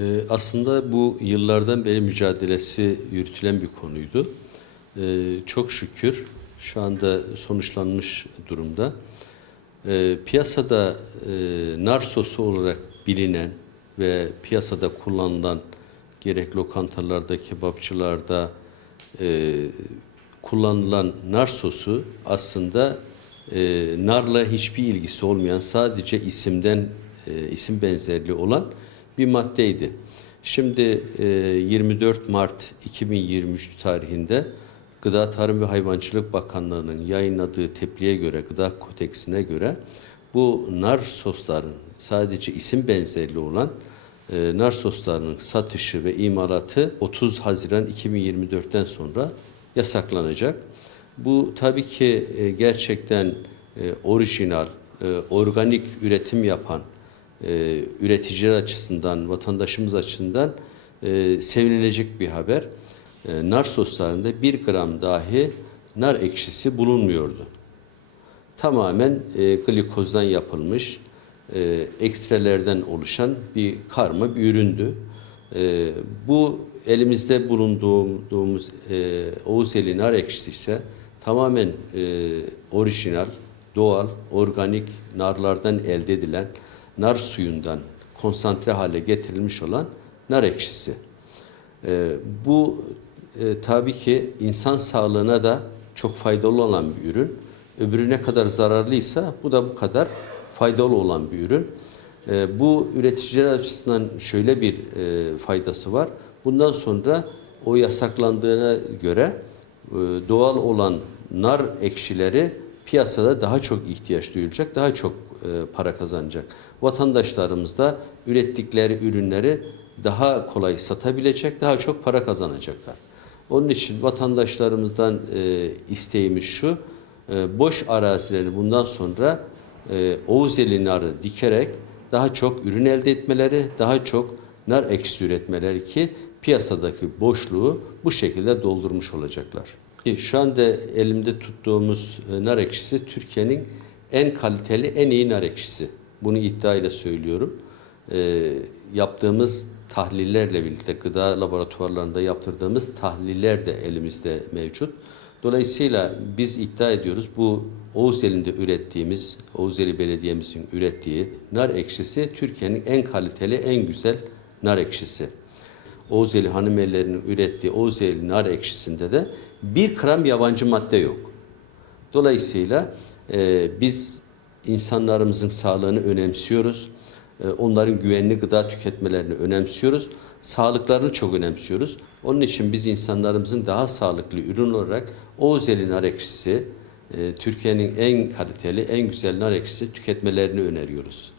Ee, aslında bu yıllardan beri mücadelesi yürütülen bir konuydu. Ee, çok şükür şu anda sonuçlanmış durumda. Ee, piyasada e, nar sosu olarak bilinen ve piyasada kullanılan gerek lokantalarda, kebapçılarda e, kullanılan nar sosu aslında e, narla hiçbir ilgisi olmayan sadece isimden e, isim benzerliği olan bir maddeydi. Şimdi e, 24 Mart 2023 tarihinde Gıda Tarım ve Hayvancılık Bakanlığı'nın yayınladığı tebliğe göre, gıda kodeksine göre bu nar sosların sadece isim benzerliği olan e, nar soslarının satışı ve imalatı 30 Haziran 2024'ten sonra yasaklanacak. Bu tabii ki e, gerçekten e, orijinal, e, organik üretim yapan e, üreticiler açısından, vatandaşımız açısından e, sevinilecek bir haber. E, nar soslarında bir gram dahi nar ekşisi bulunmuyordu. Tamamen e, glikozdan yapılmış, e, ekstrelerden oluşan bir karma bir üründü. E, bu elimizde bulunduğumuz e, Oğuzeli nar ekşisi ise tamamen e, orijinal, doğal, organik narlardan elde edilen nar suyundan konsantre hale getirilmiş olan nar ekşisi. E, bu e, tabii ki insan sağlığına da çok faydalı olan bir ürün. Öbürü ne kadar zararlıysa bu da bu kadar faydalı olan bir ürün. E, bu üreticiler açısından şöyle bir e, faydası var. Bundan sonra o yasaklandığına göre e, doğal olan nar ekşileri piyasada daha çok ihtiyaç duyulacak, daha çok e, para kazanacak. Vatandaşlarımız da ürettikleri ürünleri daha kolay satabilecek, daha çok para kazanacaklar. Onun için vatandaşlarımızdan e, isteğimiz şu, e, boş arazilerini bundan sonra e, Oğuzeli narı dikerek daha çok ürün elde etmeleri, daha çok nar ekşisi üretmeleri ki piyasadaki boşluğu bu şekilde doldurmuş olacaklar. Şu anda elimde tuttuğumuz e, nar ekşisi Türkiye'nin en kaliteli, en iyi nar ekşisi. Bunu iddiayla söylüyorum. E, yaptığımız tahlillerle birlikte gıda laboratuvarlarında yaptırdığımız tahliller de elimizde mevcut. Dolayısıyla biz iddia ediyoruz bu Oğuzeli'nde ürettiğimiz, Oğuzeli Belediye'mizin ürettiği nar ekşisi Türkiye'nin en kaliteli, en güzel nar ekşisi. Oğuzeli hanımellerinin ürettiği Oğuzeli nar ekşisinde de bir gram yabancı madde yok. Dolayısıyla e, biz insanlarımızın sağlığını önemsiyoruz. E, onların güvenli gıda tüketmelerini önemsiyoruz. Sağlıklarını çok önemsiyoruz. Onun için biz insanlarımızın daha sağlıklı ürün olarak Oğuzeli nar ekşisi, e, Türkiye'nin en kaliteli, en güzel nar ekşisi tüketmelerini öneriyoruz.